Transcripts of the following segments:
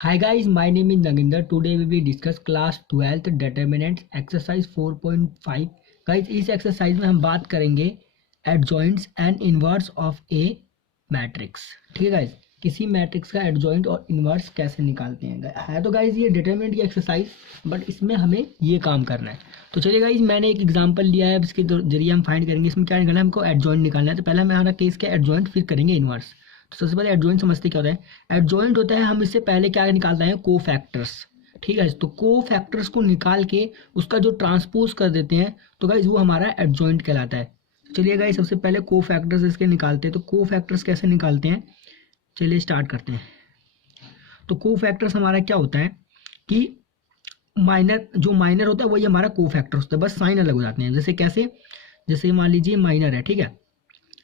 Hi guys, my name is Naginder. Today we will discuss class 12th determinants exercise 4.5. Guys, इस exercise में हम बात करेंगे adjoints and inverse of a matrix. ठीक है guys, किसी मैट्रिक्स का एडजॉइंट और इनवर्स कैसे निकालते हैं. है तो गाइज ये डिटरमिनेंट की एक्सरसाइज, बट इसमें हमें ये काम करना है. तो चलिए गाइज, मैंने एक एग्जांपल लिया है, इसके जरिए हम फाइंड करेंगे इसमें क्या निकालना है. हमको एडजॉइंट निकालना है. तो पहले हमारा केस क्या एडजॉइंट, फिर करेंगे इनवर्स. तो सबसे पहले एडजॉइंट समझते क्या होता है. एडजॉइंट होता है, हम इससे पहले क्या निकालते हैं, को फैक्टर्स. ठीक है, तो को फैक्टर्स को निकाल के उसका जो ट्रांसपोज कर देते हैं, तो गाइज वो हमारा एडजॉइंट कहलाता है. चलिए गाइज, सबसे पहले को फैक्टर्स इसके निकालते हैं. तो को फैक्टर्स कैसे निकालते हैं, चलिए स्टार्ट करते हैं. तो को फैक्टर्स हमारा क्या होता है कि माइनर होता है वही हमारा को फैक्टर होता है, बस साइन अलग हो जाते हैं. जैसे कैसे, जैसे मान लीजिए माइनर है. ठीक है,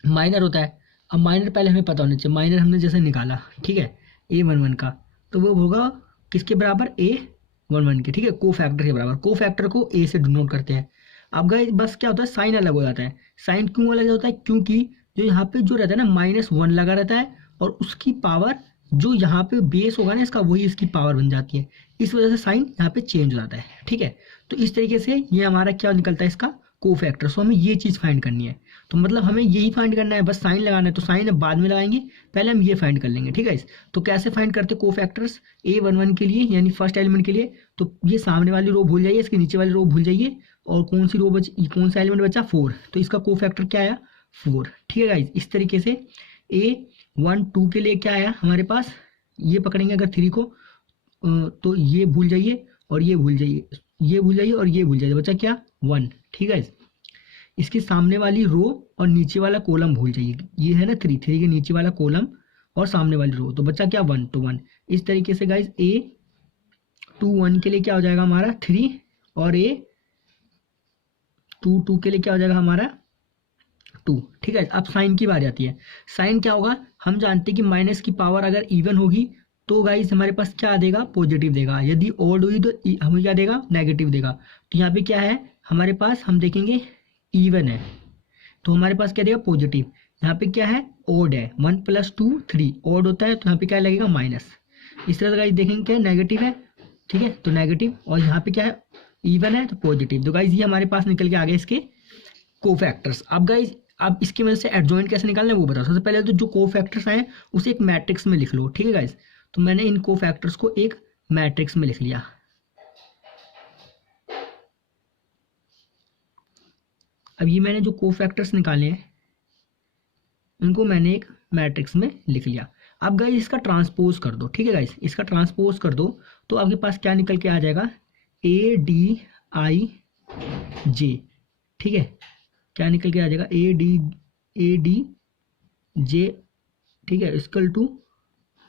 माइनर होता है. अब माइनर पहले हमें पता होना चाहिए. माइनर हमने जैसे निकाला, ठीक है, A11 का, तो वो होगा किसके बराबर, A11 के. ठीक है, को फैक्टर के बराबर. को फैक्टर को A से डिनोट करते हैं. अब गाइस बस क्या होता है, साइन अलग हो जाता है. साइन क्यों अलग होता है, क्योंकि जो यहाँ पे जो रहता है ना -1 लगा रहता है, और उसकी पावर जो यहाँ पे बेस होगा ना इसका, वही इसकी पावर बन जाती है. इस वजह से साइन यहाँ पे चेंज हो जाता है. ठीक है, तो इस तरीके से ये हमारा क्या निकलता है, इसका को फैक्टर. सो हमें ये चीज़ फाइंड करनी है. तो मतलब हमें यही फाइंड करना है, बस साइन लगाना है. तो साइन अब बाद में लगाएंगे, पहले हम ये फाइंड कर लेंगे. ठीक है, तो कैसे फाइंड करते को फैक्टर्स A11 के लिए, यानी फर्स्ट एलिमेंट के लिए. तो ये सामने वाली रो भूल जाइए, इसके नीचे वाली रो भूल जाइए, और कौन सी रो बची, कौन सा एलिमेंट बचा, 4. तो इसका को फैक्टर क्या आया, 4. ठीक है गाइज, इस तरीके से A12 के लिए क्या आया हमारे पास, ये पकड़ेंगे अगर 3 को, तो ये भूल जाइए और ये भूल जाइए, ये भूल जाइए और ये भूल जाइए, बचा क्या, 1. ठीक है, इसके सामने वाली रो और नीचे वाला कॉलम भूल जाइए. ये है ना 3 के नीचे वाला कॉलम और सामने वाली रो, तो बच्चा क्या 1, तो 1. इस तरीके से गाइज A21 के लिए क्या हो जाएगा हमारा 3, और A22 के लिए क्या हो जाएगा हमारा 2. ठीक है, अब साइन की बारी आती है. साइन क्या होगा, हम जानते हैं कि माइनस की पावर अगर इवन होगी तो गाइज हमारे पास क्या देगा, पॉजिटिव देगा. यदि ऑड हुई तो हमें क्या देगा, नेगेटिव देगा. तो यहाँ पे क्या है हमारे पास, हम देखेंगे इवन है तो हमारे पास क्या देगा, पॉजिटिव. यहाँ पे क्या है, ओड है, 1 + 2 3, ओड होता है तो यहाँ पे क्या लगेगा, माइनस. इस तरह से गाइस देखेंगे क्या नेगेटिव है. ठीक है, तो नेगेटिव, और यहाँ पे क्या है, इवन है तो पॉजिटिव. तो गाइस ये हमारे पास निकल के आ गए इसके कोफैक्टर्स. अब गाइस, अब इसकी वजह से एडजॉइंट कैसे निकालना है वो बताओ. सबसे पहले तो जो कोफैक्टर्स आए उसे एक मैट्रिक्स में लिख लो. ठीक है गाइस, तो मैंने इन कोफैक्टर्स को एक मैट्रिक्स में लिख लिया. अब ये मैंने जो कोफैक्टर्स निकाले हैं इनको मैंने एक मैट्रिक्स में लिख लिया. अब गाइस इसका ट्रांसपोज कर दो. ठीक है गाइस, इसका ट्रांसपोज कर दो तो आपके पास क्या निकल के आ जाएगा, ADIJ. ठीक है, क्या निकल के आ जाएगा, ADJ. ठीक है, इक्वल टू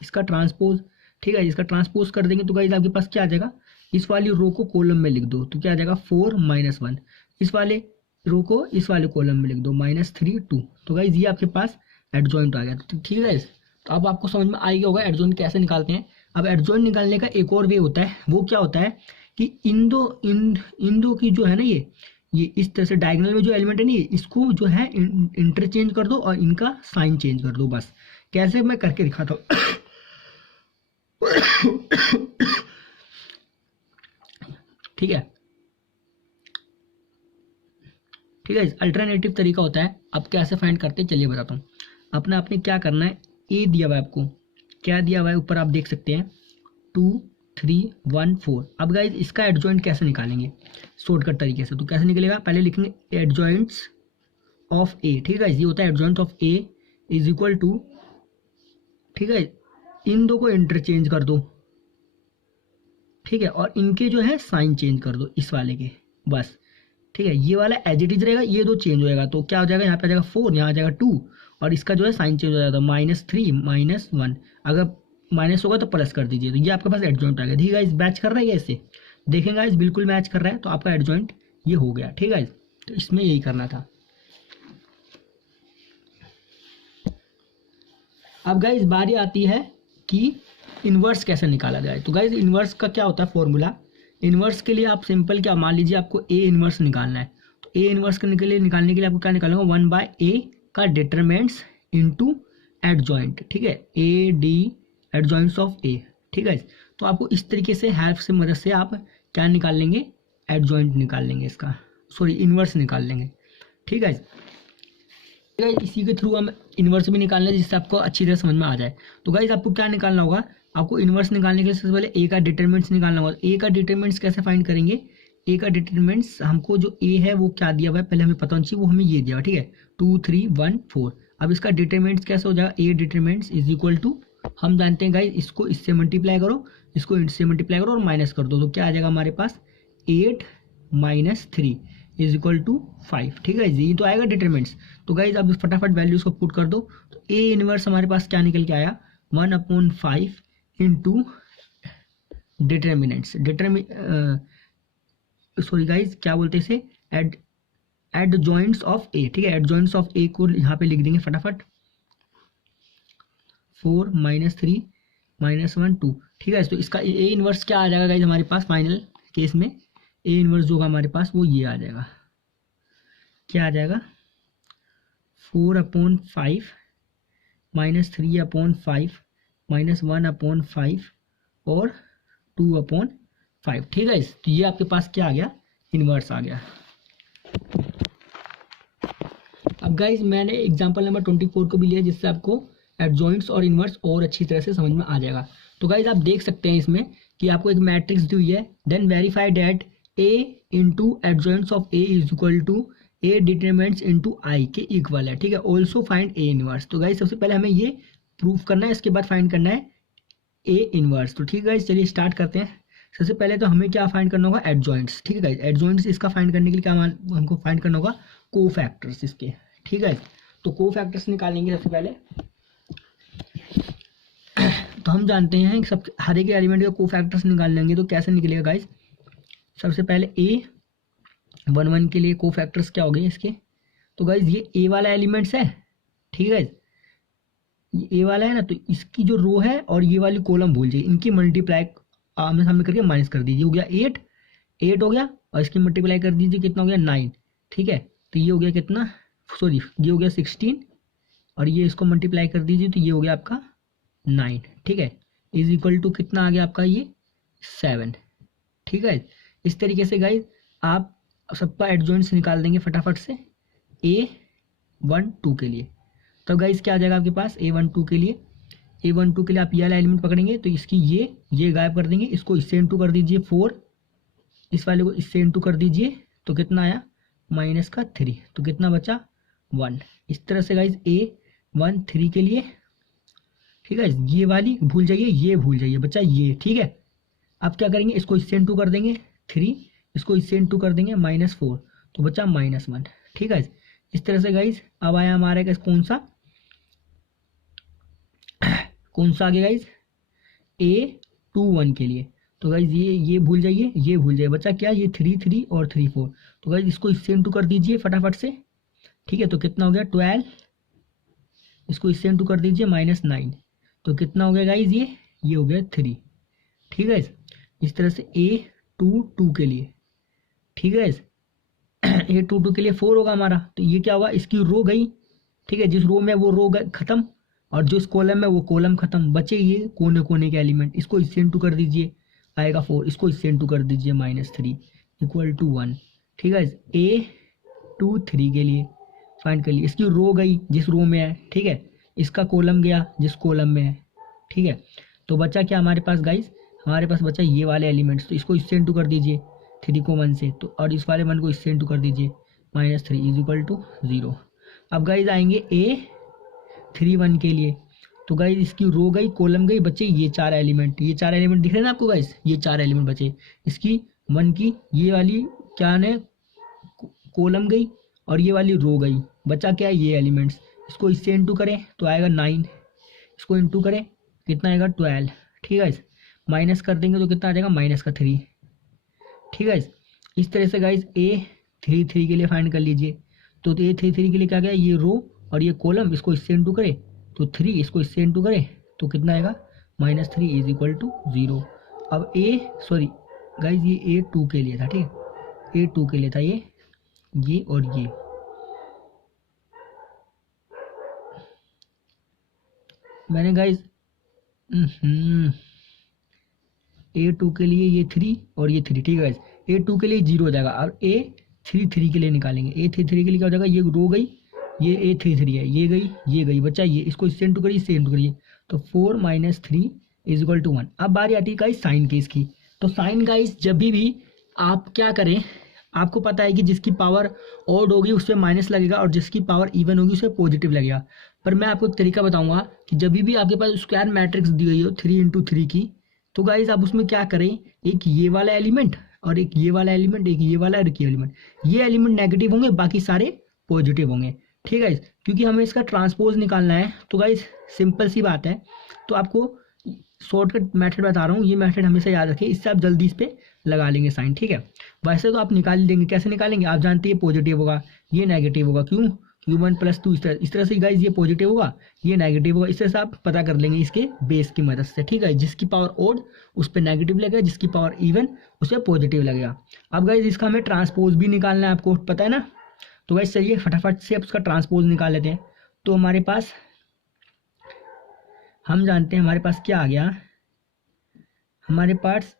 इसका ट्रांसपोज. ठीक है, इसका ट्रांसपोज कर देंगे तो गाइस आपके पास क्या आ जाएगा, इस वाली रो को कॉलम में लिख दो तो क्या आ जाएगा 4 - 1. इस वाले रो को इस वाले कॉलम में लिख दो -3 2. तो गाइज ये आपके पास एडजॉइंट आ गया. तो ठीक है गाइज, तो अब आपको समझ में आ गया होगा एडजॉइंट कैसे निकालते हैं. अब एडजॉइंट निकालने का एक और वे होता है, वो क्या होता है कि इन दो की जो है ना, ये इस तरह से डायगोनल में जो एलिमेंट है ना, ये इसको जो है इंटरचेंज कर दो और इनका साइन चेंज कर दो. बस कैसे, मैं करके दिखाता हूँ. ठीक है, ठीक है, अल्टरनेटिव तरीका होता है. अब कैसे फाइंड करते हैं चलिए बताता हूँ. अपना आपने क्या करना है, ए दिया हुआ है आपको, क्या दिया हुआ है ऊपर आप देख सकते हैं 2 3 1 4. अब गाइज इसका एडजॉइंट कैसे निकालेंगे शॉर्टकट तरीके से. तो कैसे निकलेगा, पहले लिखेंगे एडजॉइंट्स ऑफ ए. ठीक है, ये होता है adjoint of A is equal to, ठीक है, इन दो को इंटरचेंज कर दो. ठीक है, और इनके जो है साइन चेंज कर दो इस वाले के, बस. ठीक है, ये वाला एज इट इज रहेगा, ये दो चेंज हो जाएगा. तो क्या हो जाएगा, यहाँ पे आ जाएगा 4, यहाँ आ जाएगा 2, और इसका जो है साइन चेंज हो जाएगा -3 - 1. अगर माइनस होगा तो प्लस कर दीजिए. तो ये आपके पास एडजॉइंट आ गया. ठीक है, इस मैच कर रहा है इससे, देखेंगे इस बिल्कुल मैच कर रहा है, तो आपका एडजॉइंट ये हो गया. ठीक है, तो इसमें यही करना था. अब गाइस बारी आती है कि इन्वर्स कैसे निकाला जाए. तो गाइस इन्वर्स का क्या होता है फॉर्मूला. इन्वर्स के लिए आप सिंपल क्या, मान लीजिए आपको ए इन्वर्स निकालना है, तो ए इन्वर्स निकालने के लिए आपको क्या निकालना होगा, 1/a का डिटरमिनेंट्स इनटू एडजॉइंट. ठीक है, AD एडजॉइंट्स ऑफ ए. ठीक है, तो आपको इस तरीके से हेल्प से मदद से आप क्या निकाल लेंगे, एडजॉइंट निकाल लेंगे इसका, सॉरी इन्वर्स निकाल लेंगे। ठीक है गाइस, इसी के थ्रू हम इन्वर्स भी निकालना है जिससे आपको अच्छी तरह समझ में आ जाए। तो गाइस आपको क्या निकालना होगा, आपको इन्वर्स निकालने के लिए सबसे पहले ए का डिटरमिनेंट्स निकालना होगा। ए का डिटरमिनेंट्स कैसे फाइंड करेंगे, ए का डिटरमिनेंट्स हमको जो ए है वो क्या दिया हुआ है पहले हमें पता होना चाहिए, वो हमें ये दिया हुआ है। ठीक है 2 3 1 4। अब इसका डिटरमिनेंट्स कैसे हो जाएगा, ए डिटरमिनेंट्स इज इक्वल टू, हम जानते हैं गाइस इसको इससे मल्टीप्लाई करो, इसको इससे मल्टीप्लाई करो और माइनस कर दो, तो क्या आ जाएगा हमारे पास 8 माइनस 3 इज इक्वल टू 5। ठीक है ये तो आएगा डिटरमिनेंट्स। तो गाइज अब फटाफट वैल्यूज को पुट कर दो, तो ए इनवर्स हमारे पास क्या निकल के आया 1/5 इंटू डिटरमिनेंट्स, सॉरी गाइज क्या बोलते हैं इसे, एडजॉइंट्स ऑफ ए। ठीक है एडजॉइंट्स ऑफ ए को यहाँ पे लिख देंगे फटाफट, 4 माइनस 3 माइनस 1 2। ठीक है तो इसका ए इनवर्स क्या आ जाएगा गाइज हमारे पास फाइनल केस में, ए इनवर्स जो होगा हमारे पास वो ये आ जाएगा, क्या आ जाएगा 4/5 माइनस 3/5 माइनस 1/5 और 2/5। ठीक है तो ये आपके पास क्या आ गया, इन्वर्स आ गया। अब गाइज मैंने एग्जांपल नंबर 24 को भी लिया जिससे आपको एडजॉइंट्स और इन्वर्स और अच्छी तरह से समझ में आ जाएगा। तो गाइज आप देख सकते हैं इसमें कि आपको एक मैट्रिक्स दी हुई है, then verify that A into adjoints of A is equal to A determinants into I के इक्वल है। ठीक है ऑल्सो फाइंड ए इनवर्स। तो गाइज सबसे पहले हमें ये प्रूफ करना है, इसके बाद फाइंड करना है ए इनवर्स। तो ठीक है गाइज चलिए स्टार्ट करते हैं। सबसे पहले तो हमें क्या फाइंड करना होगा, एडजॉइंट्स। ठीक है गाइज एडजॉइंट्स इसका फाइंड करने के लिए क्या हमको फाइंड करना होगा, कोफैक्टर्स इसके। ठीक है तो कोफैक्टर्स निकालेंगे सबसे पहले। तो हम जानते हैं कि सब हर एक एलिमेंट का कोफैक्टर्स निकाल लेंगे, तो कैसे निकलेगा गाइज, सबसे पहले A11 के लिए कोफैक्टर्स क्या हो गए इसके, तो गाइज ये ए वाला एलिमेंट्स है। ठीक है ये ए वाला है ना, तो इसकी जो रो है और ये वाली कॉलम भूल जाइए, इनकी मल्टीप्लाई आमने सामने करके माइनस कर दीजिए, हो गया 8 हो गया, और इसकी मल्टीप्लाई कर दीजिए कितना हो गया 9। ठीक है तो ये हो गया कितना, सॉरी ये हो गया 16, और ये इसको मल्टीप्लाई कर दीजिए तो ये हो गया आपका 9। ठीक है इज इक्वल टू कितना आ गया आपका ये 7। ठीक है इस तरीके से गाइज आप सबका एडजॉइंट्स निकाल देंगे फटाफट से A12 के लिए। तो गाइज क्या आ जाएगा आपके पास A12 के लिए, A12 के लिए आप ये वाला एलिमेंट पकड़ेंगे तो इसकी ये गायब कर देंगे, इसको इससे इंटू कर दीजिए 4, इस वाले को इससे इंटू कर दीजिए तो कितना आया माइनस का 3, तो कितना बचा 1। इस तरह से गाइज A13 के लिए। ठीक है ये वाली भूल जाइए, ये भूल जाइए बच्चा ये। ठीक है अब क्या करेंगे, इसको इससे इंटू कर देंगे 3, इसको इससे इंटू कर देंगे -4, तो बचा -1। ठीक है इस तरह से गाइज अब आया हमारे पास कौन सा आ गया गाइज A21 के लिए। तो गाइज ये भूल जाइए, ये भूल जाइए बच्चा, क्या ये 3 3 और 3 4। तो गाइज इसको इससे इंटू कर दीजिए फटाफट से। ठीक है तो कितना हो गया 12, इसको इससे इंटू कर दीजिए -9, तो कितना हो गया गाइज ये हो गया 3। ठीक है इस तरह से A22 के लिए। ठीक है A22 के लिए 4 होगा हमारा, तो ये क्या हुआ इसकी रो गई। ठीक है जिस रो में वो रो खत्म, और जिस कॉलम में वो कॉलम खत्म, बचे ये कोने कोने के एलिमेंट, इसको इससे इंटू कर दीजिए आएगा 4, इसको इससे इंटू कर दीजिए -3 इक्वल टू 1। ठीक है A23 के लिए फाइंड कर लिए, इसकी रो गई जिस रो में है, ठीक है इसका कॉलम गया जिस कॉलम में है। ठीक है तो बचा क्या हमारे पास गाइज, हमारे पास बचा ये वाले एलिमेंट्स, तो इसको इससे इंटू कर दीजिए 3 को 1 से, तो और इस वाले 1 को इससे इंटू कर दीजिए -3 इज इक्वल टू 0। अब गाइज आएंगे A31 के लिए। तो गाइज इसकी रो गई कॉलम गई, बचे ये 4 एलिमेंट, ये 4 एलिमेंट दिख रहे हैं ना आपको गाइज, ये 4 एलिमेंट बचे, इसकी 1 की ये वाली क्या है कॉलम गई और ये वाली रो गई, बचा क्या है ये एलिमेंट्स, इसको इससे इंटू करें तो आएगा 9, इसको इंटू करें कितना आएगा 12। ठीक है माइनस कर देंगे तो कितना आ जाएगा -3। ठीक है इस तरह से गाइज A33 के लिए फाइंड कर लीजिए। तो A33 के लिए क्या गया, ये रो और ये कॉलम, इसको इससे इंटू करें तो 3, इसको इससे इंटू करें तो कितना आएगा -3 इज इक्वल टू 0। अब सॉरी गाइज ये A2 के लिए था। ठीक है A2 के लिए था ये और ये। मैंने गाइज A2 के लिए ये 3 और ये 3, ठीक है गाइस। A2 के लिए 0 हो जाएगा। अब A33 के लिए निकालेंगे। A33 के लिए क्या हो जाएगा, ये रो गई, ये A33 है, ये गई बच्चा, ये इसको इससे इंटू करिए, इससे इंटू करिए, तो 4 - 3 = 1। अब बारी आती है गाइस साइन की इसकी। तो साइन गाइस जब भी आप क्या करें, आपको पता है कि जिसकी पावर ऑड होगी उस पर माइनस लगेगा और जिसकी पावर इवन होगी उस पर पॉजिटिव लगेगा। पर मैं आपको एक तरीका बताऊंगा कि जब भी आपके पास स्क्वायर मैट्रिक्स दी गई हो 3 × 3 की, तो गाइस आप उसमें क्या करें, एक ये वाला एलिमेंट और एक ये वाला एलिमेंट, एक ये वाला और एक ये एलिमेंट, ये एलिमेंट नेगेटिव होंगे, बाकी सारे पॉजिटिव होंगे, ठीक है गाइस। क्योंकि हमें इसका ट्रांसपोज निकालना है, तो गाइस सिंपल सी बात है। तो आपको शॉर्टकट मेथड बता रहा हूँ, ये मेथड हमेशा याद रखिए, इससे आप जल्दी इस पर लगा लेंगे साइन, ठीक है। वैसे तो आप निकाल देंगे, कैसे निकालेंगे आप जानते हैं, पॉजिटिव होगा, ये नेगेटिव होगा, क्यों, Q1 + 2, इस तरह से गाइज ये पॉजिटिव होगा, ये नेगेटिव होगा, इस तरह से आप पता कर लेंगे इसके बेस की मदद से, ठीक है। जिसकी पावर ओड उस पर नेगेटिव लगेगा, जिसकी पावर इवन उस पर पॉजिटिव लगेगा। अब गाइज इसका हमें ट्रांसपोज भी निकालना है, आपको पता है ना। तो गाइज चलिए फटाफट से अब उसका ट्रांसपोज निकाल लेते हैं। तो हमारे पास, हम जानते हैं हमारे पास क्या आ गया, हमारे पास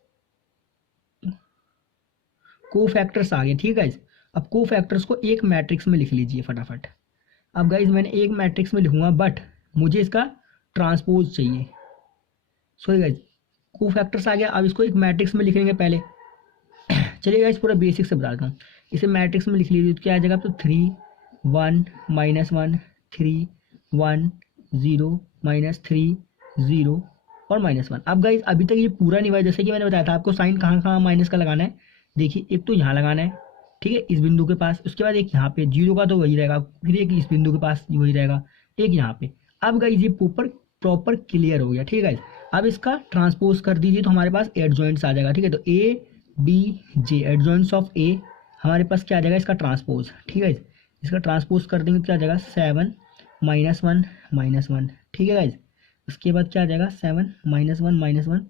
कोफैक्टर्स आ गए, ठीक है। अब कोफैक्टर्स को एक मैट्रिक्स में लिख लीजिए फटाफट। अब गाइज मैंने एक मैट्रिक्स में लिखूंगा, बट मुझे इसका ट्रांसपोज चाहिए। सॉरी गाइज, कोफैक्टर्स आ गया, अब इसको एक मैट्रिक्स में लिख लेंगे पहले। चलिए गाइज पूरा बेसिक से बताता हूँ। इसे मैट्रिक्स में लिख लीजिए, तो क्या आ जाएगा, तो 3 1 -1 3 1 0 -3 0 और -1। अब गाइज अभी तक ये पूरा नहीं हुआ, जैसे कि मैंने बताया था आपको साइन कहाँ कहाँ माइनस का लगाना है। देखिए एक तो यहाँ लगाना है, ठीक है, इस बिंदु के पास, उसके बाद एक यहाँ पे 0 का तो वही रहेगा, फिर एक इस बिंदु के पास वही रहेगा, एक यहाँ पे। अब गाइज ये प्रॉपर क्लियर हो गया, ठीक है। अब इसका ट्रांसपोज कर दीजिए, तो हमारे पास एडजॉइंट्स आ जाएगा, ठीक है। तो ABJ एडजॉइंट्स ऑफ A, हमारे पास क्या आ जाएगा, इसका ट्रांसपोज, ठीक है। इसका ट्रांसपोज कर देंगे तो क्या आ जाएगा, 7 -1 -1, ठीक है गाइज। उसके बाद क्या आ जाएगा, 7 -1 -1,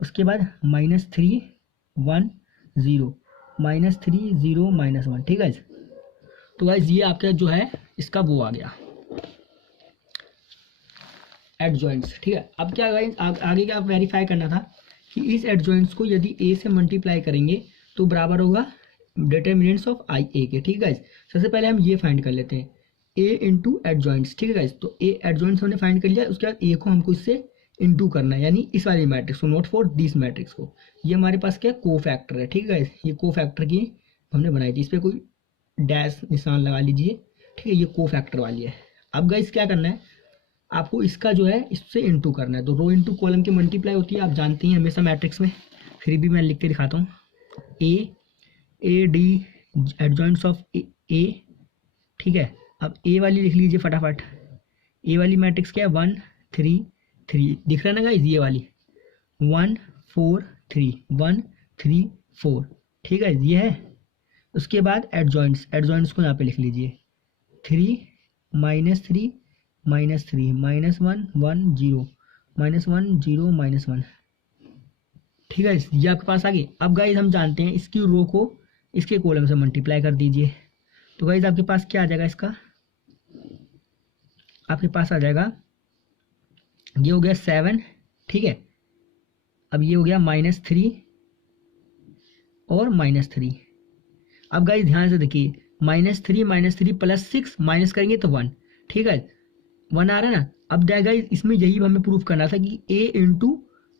उसके बाद -3 1 0 -3 0 -1, ठीक है। तो गाइज ये आपका जो है इसका वो आ गया एडजॉइंट्स, ठीक है। अब क्या गाइज आगे क्या वेरीफाई करना था कि इस एडजॉइंट्स को यदि A से मल्टीप्लाई करेंगे तो बराबर होगा डिटर्मिनेंट्स ऑफ IA के, ठीक है गाइज। सबसे पहले हम ये फाइंड कर लेते हैं, A × एडजॉइंट्स, ठीक है गाइज। तो A एडजॉइंट्स हमने फाइंड कर लिया, उसके बाद A को हमको इससे इंटू करना है, यानी इस वाली मैट्रिक्स को, नॉट फॉर दिस मैट्रिक्स को। ये हमारे पास क्या कोफैक्टर है, ठीक है। ये कोफैक्टर की हमने बनाई थी, इस पर कोई डैश निशान लगा लीजिए, ठीक है। ये कोफैक्टर वाली है। अब गाइस क्या करना है, आपको इसका जो है इससे इंटू करना है। तो रो इंटू कॉलम की मल्टीप्लाई होती है, आप जानते हैं हमेशा मैट्रिक्स में, फिर भी मैं लिख के दिखाता हूँ। AD एडजॉइंट्स ऑफ A, ठीक है। अब A वाली लिख लीजिए फटाफट। A वाली मैट्रिक्स क्या है, 1 3 3, दिख रहा है ना गाइस, ये वाली 1 4 3 1 3 4, ठीक है, ये है। उसके बाद एडजॉइंट्स को यहाँ पे लिख लीजिए, 3 -3 -3 -1 1 0 -1 0 -1, ठीक है। ये आपके पास आ गई। अब गाइस हम जानते हैं इसकी रो को इसके कॉलम से मल्टीप्लाई कर दीजिए, तो गाइस आपके पास क्या आ जाएगा, इसका आपके पास आ जाएगा, ये हो गया 7, ठीक है। अब ये हो गया -3 और -3। अब गाइस ध्यान से देखिए, -3 -3 +6 माइनस करेंगे तो 1, ठीक है, 1 आ रहा है ना। अब गाइस इसमें यही हमें प्रूफ करना था कि A ×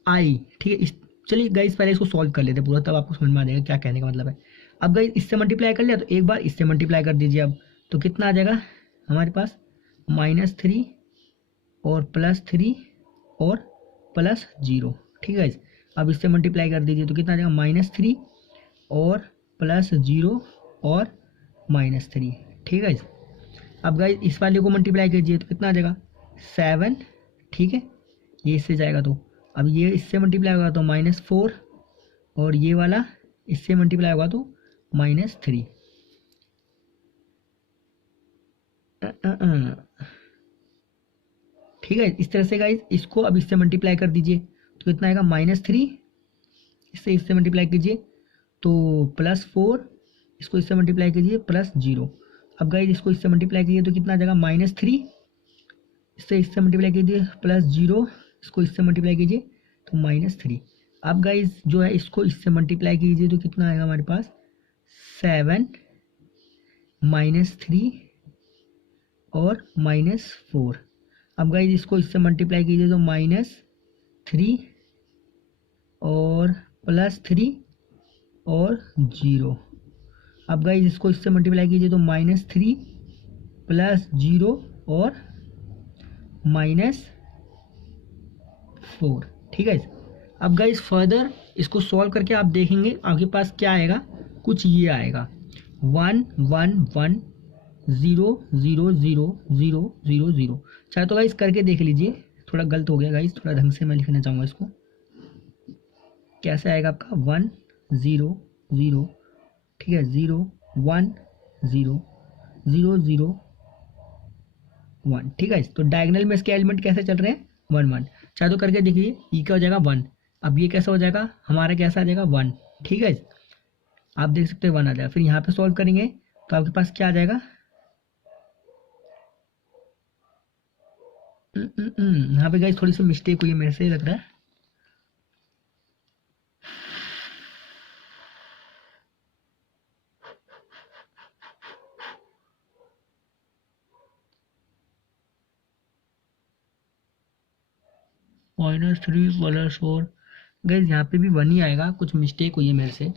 I, ठीक है। चलिए गाइस पहले इसको सॉल्व कर लेते हैं पूरा, तब आपको समझ में आ जाएगा क्या कहने का मतलब है। अब गाइस इससे मल्टीप्लाई कर लिया, तो एक बार इससे मल्टीप्लाई कर दीजिए। अब तो कितना आ जाएगा हमारे पास, -3 और +3 और +0, ठीक है। अब इससे मल्टीप्लाई कर दीजिए, तो कितना आ जाएगा, -3 और +0 और -3, ठीक है। अब गाइस इस वाले को मल्टीप्लाई कीजिए, तो कितना आ जाएगा, 7, ठीक है। ये इससे जाएगा, तो अब ये इससे मल्टीप्लाई होगा तो -4 और ये वाला इससे मल्टीप्लाई होगा तो -3। ठीक है, इस तरह से गाइस इसको अब इससे मल्टीप्लाई कर दीजिए, तो कितना आएगा, -3, इससे मल्टीप्लाई कीजिए तो +4, इसको इससे मल्टीप्लाई कीजिए +0। अब गाइस इसको इससे मल्टीप्लाई कीजिए तो कितना आ जाएगा, -3, इससे मल्टीप्लाई कीजिए +0, इसको इससे मल्टीप्लाई कीजिए तो -3। अब गाइज जो है इसको इससे मल्टीप्लाई कीजिए तो कितना आएगा हमारे पास 7 -3 और -4। अब गाइज इसको इससे मल्टीप्लाई कीजिए तो -3 और +3 और 0। अब गाइज इसको इससे मल्टीप्लाई कीजिए तो -3 +0 और -4। ठीक है। अब गाइज फर्दर इसको सॉल्व करके आप देखेंगे आपके पास क्या आएगा, कुछ ये आएगा 1 1 1 0 0 0 0 0 0। चाहे तो गाइज करके देख लीजिए, थोड़ा गलत हो गया गाइज, थोड़ा ढंग से मैं लिखना चाहूँगा इसको। कैसे आएगा आपका 1 0 0, ठीक है, 0 1 0 0 0 1। ठीक है। तो डायगोनल में इसके एलिमेंट कैसे चल रहे हैं 1 1। चाहे तो करके देखिए, ई क्या हो जाएगा 1। अब ये कैसा हो जाएगा हमारा, कैसा आ जाएगा 1। ठीक है, आप देख सकते हैं 1 आ जाएगा। फिर यहाँ पे सॉल्व करेंगे तो आपके पास क्या आ जाएगा, यहाँ पे गाइस थोड़ी सी मिस्टेक हुई है मेरे से लग रहा है। -3 +4 गाइस यहाँ पे भी 1 ही आएगा, कुछ मिस्टेक हुई है मेरे से।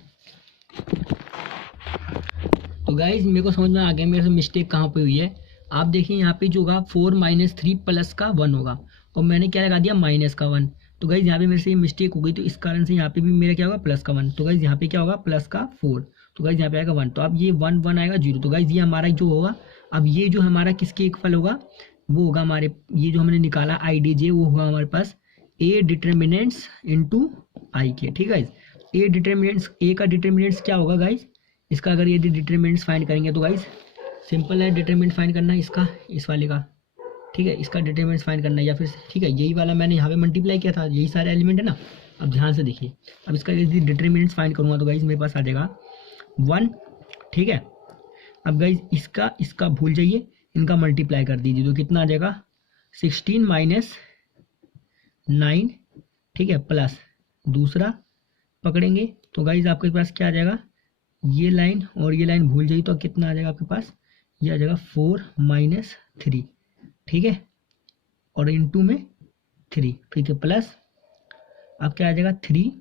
तो गाइज मेरे को समझ में आ गया मेरे से मिस्टेक कहाँ पे हुई है। आप देखिए यहाँ पे जो होगा 4 -3 प्लस का 1 होगा, और मैंने क्या लगा दिया माइनस का 1। तो गाइज यहाँ पे मेरे से ये मिस्टेक हो गई, तो इस कारण से यहाँ पे भी मेरा क्या होगा प्लस का 1। तो गाइज यहाँ पे क्या होगा प्लस का 4। तो गाइज यहाँ पे आएगा 1। तो अब ये 1 1 आएगा 0। तो गाइज ये हमारा जो होगा, अब ये जो हमारा किसके इक्वल होगा, वो होगा हमारे, ये जो हमने निकाला IDJ वो होगा हमारे पास A डिटर्मिनेंट्स इंटू आई के। ठीक है, ए डिटर्मिनेंट्स, ए का डिटर्मिनेंट्स क्या होगा गाइज, इसका अगर ये डिटर्मिनेंट्स फाइंड करेंगे तो गाइज सिंपल है, डिटर्मिनेंट फाइंड करना है इसका, इस वाले का। ठीक है, इसका डिटर्मिनेंट्स फाइंड करना है, या फिर ठीक है यही वाला मैंने यहाँ पे मल्टीप्लाई किया था, यही सारे एलिमेंट है ना। अब ध्यान से देखिए, अब इसका यदि डिटर्मिनेंट्स फाइंड करूँगा तो गाइज मेरे पास आ जाएगा 1। ठीक है, अब गाइज इसका भूल जाइए, इनका मल्टीप्लाई कर दीजिए तो कितना आ जाएगा 16 - 9। ठीक है, प्लस दूसरा पकड़ेंगे तो गाइज आपके पास क्या आ जाएगा, ये लाइन और ये लाइन भूल जाइए तो कितना आ जाएगा आपके पास, ये आ जाएगा 4 - 3। ठीक है, और इंटू में 3। ठीक है, प्लस अब क्या आ जाएगा 3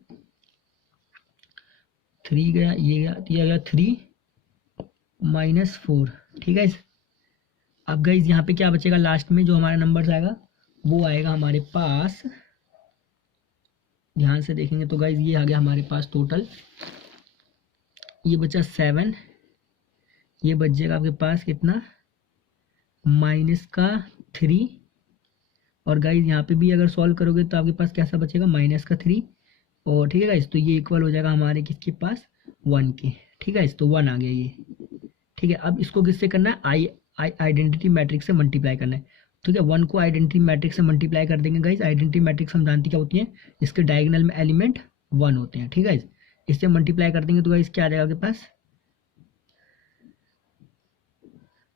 गया, ये गया 3 -4। ठीक है, अब गाइज यहाँ पे क्या बचेगा लास्ट में, जो हमारा नंबर आएगा वो आएगा हमारे पास, ध्यान से देखेंगे तो गाइज ये आ गया हमारे पास टोटल, ये बचा 7, ये बच जाएगा आपके पास कितना -3। और गाइज यहाँ पे भी अगर सॉल्व करोगे तो आपके पास कैसा बचेगा -3। और ठीक है गाइज, तो ये इक्वल हो जाएगा हमारे किसके पास 1 के। ठीक है, तो 1 आ गया ये। ठीक है, अब इसको किससे करना है, आइडेंटिटी मैट्रिक्स से मल्टीप्लाई करना है। ठीक है, 1 को आइडेंटिटी मैट्रिक्स से मल्टीप्लाई कर देंगे गाइज। आइडेंटिटी मैट्रिक्स हम जानते क्या होती है, इसके डायगोनल में एलिमेंट 1 होते हैं। ठीक है, इससे मल्टीप्लाई कर देंगे तो गाइज क्या आ जाएगा आपके पास,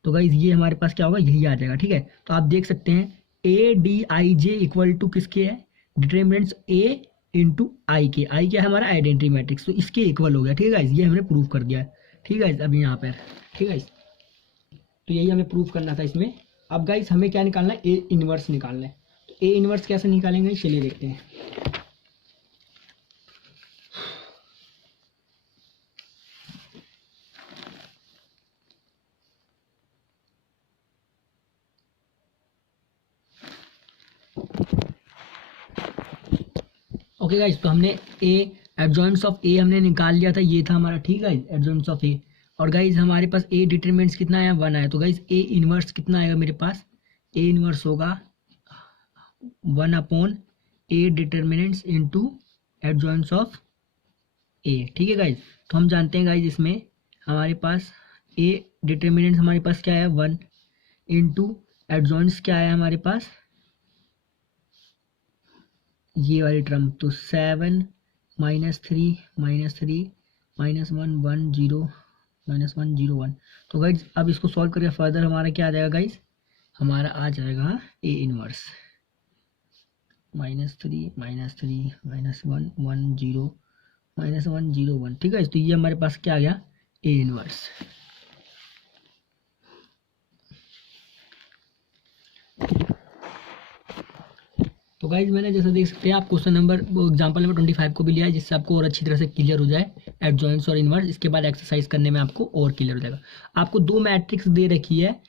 तो गाइज ये हमारे पास क्या होगा, यही आ जाएगा। ठीक है, तो आप देख सकते हैं ADIJ इक्वल टू किसके है, डिटर्मिनेंट्स A इंटू आई के। आई क्या है हमारा आइडेंटिटी मैट्रिक्स, तो इसके इक्वल हो गया। ठीक है गाइज, ये हमने प्रूव कर दिया है। ठीक है, अभी यहाँ पर ठीक है, तो यही हमें प्रूव करना था इसमें। अब गाइज हमें क्या निकालना है, A इनवर्स निकालना है। तो A इनवर्स कैसे निकालेंगे चलिए देखते हैं। ओके गाइज, तो हमने ए एडजॉइंट्स ऑफ ए हमने निकाल लिया था, ये था हमारा। ठीक है, एडजॉइंट्स ऑफ ए। और गाइज हमारे पास ए डिटरमिनेंट्स कितना आया 1 आया। तो गाइज ए इनवर्स कितना आएगा मेरे पास, ए इनवर्स होगा 1/A determinants into adjoints of ए। ठीक है गाइज, तो हम जानते हैं गाइज इसमें हमारे पास ए डिटरमिनेंट्स हमारे पास क्या है 1 इंटू एडजॉइंट्स क्या है हमारे पास, ये वाली टर्म, तो 7 -3 -3 -1 1 0 -1 0 1। तो गाइज अब इसको सॉल्व करके फर्दर हमारा क्या आ जाएगा गाइज, हमारा आ जाएगा ए इनवर्स -3 -3 -1 1 0 -1 0 1। ठीक है, तो ये हमारे पास क्या आ गया, ए इनवर्स। तो गाइज मैंने जैसे देख सकते हैं आप क्वेश्चन नंबर एग्जांपल नंबर 25 को भी लिया है, जिससे आपको और अच्छी तरह से क्लियर हो जाए एडजॉइंट्स और इनवर्स। इसके बाद एक्सरसाइज करने में आपको और क्लियर हो जाएगा। आपको दो मैट्रिक्स दे रखी है,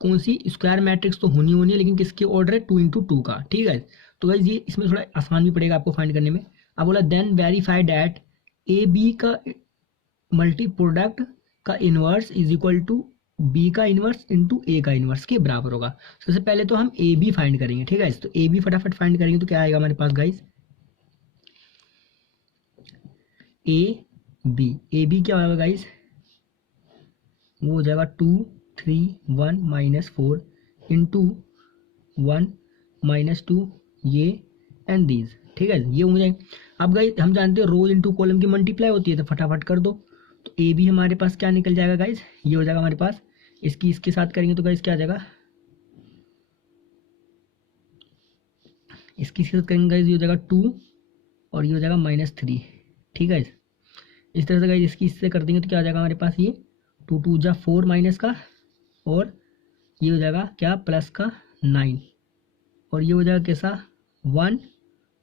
कौन सी, स्क्वायर मैट्रिक्स तो होनी है, लेकिन किसके ऑर्डर है, 2 × 2 का। ठीक है, तो गाइज ये इसमें थोड़ा आसान भी पड़ेगा आपको फाइंड करने में। आप बोला then verify that A B का मल्टी प्रोडक्ट का inverse is equal to B का इनवर्स इंटू ए का इनवर्स के बराबर होगा। सबसे पहले तो हम ए बी फाइंड करेंगे। ठीक है, तो ए बी फटाफट फाइंड करेंगे तो क्या आएगा हमारे पास गाइस, ए बी क्या होगा गाइस, वो हो जाएगा 2 3 1 -4 इंटू 1 -2 ये एंड दीज। ठीक है, ये हो जाएंगे। अब गाइस हम जानते हैं रो इंटू कॉलम की मल्टीप्लाई होती है, तो फटाफट कर दो। तो ए बी हमारे पास क्या निकल जाएगा गाइस, ये हो जाएगा हमारे पास, इसके साथ करेंगे तो गाइस क्या आ जाएगा, इसके साथ करेंगे गाइस ये हो जाएगा 2 और ये हो जाएगा -3। ठीक है, इस तरह से गाइस इससे कर देंगे तो क्या आ जाएगा हमारे पास, ये 2 2 जा 4 माइनस का, और ये हो जाएगा क्या, प्लस का 9, और ये हो जाएगा कैसा 1,